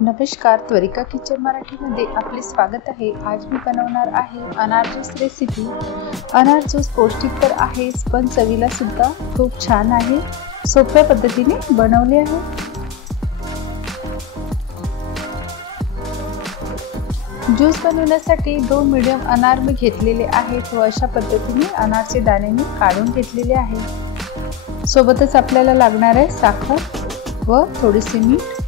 नमस्कार, त्वरिका किचन मराठीमध्ये आपले स्वागत आहे। आज मी बनवणार आहे अनार ज्यूस रेसिपी। अनार ज्यूस पौष्टिक तर आहेच, पण चवीला सुद्धा खूप छान आहे। सोप्या पद्धतीने बनवले आहे। ज्यूस बनवण्यासाठी 2 मीडियम अनार मी घेतलेले आहेत व अशा पद्धतीने अनारचे दाणे मी काढून घेतलेले आहे। सोबतच आपल्याला लागणार आहे साखर व थोडेसे मीठ।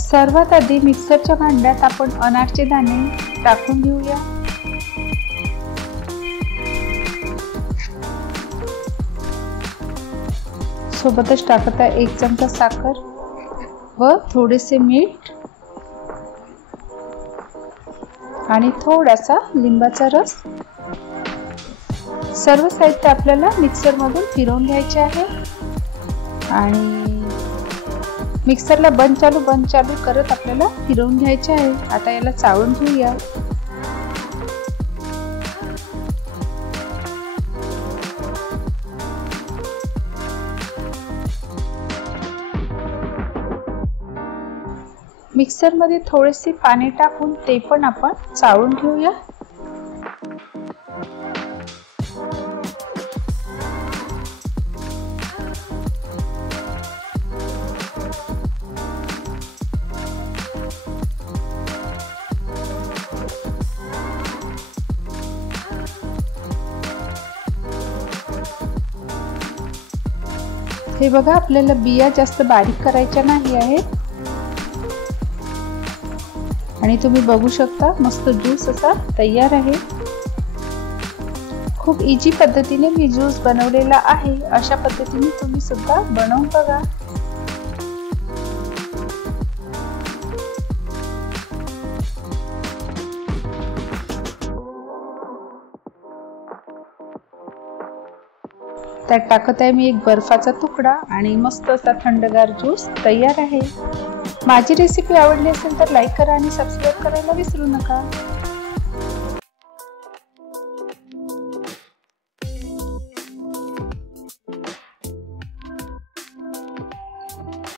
सर्वात आधी मिक्सरच्या भांड्यात आपण अनारचे दाणे टाकून घेऊया। सोबतच टाकत आहे 1 चमचा साखर व थोडेसे मीठ आणि थोडासा लिंबाचा रस। सर्व साहित्य आपल्याला मिक्सर मधून फिरवून घ्यायचे आहे आणि मिक्सरला बंद चालू करत आपल्याला फिरवून घ्यायचे आहे। आता याला चाळून घेऊया। मिक्सर मध्ये थोडेसे पाणी टाकून ते पण आपण चाळून घेऊया। हे बघा, आपल्याला बिया जास्त बारीक करायच्या नाही आहेत आणि तुम्ही बघू शकता मस्त ज्यूस असा तयार आहे। खूप इझी पद्धतीने मी ज्यूस बनवलेला आहे। अशा पद्धतीने तुम्ही सुद्धा बनवून बघा। त्यात टाकत आहे मी एक बर्फाचा तुकडा आणि मस्त असा थंडगार ज्यूस तयार आहे। माझी रेसिपी आवडली असेल तर लाईक करा आणि सबस्क्राइब करायला विसरू नका।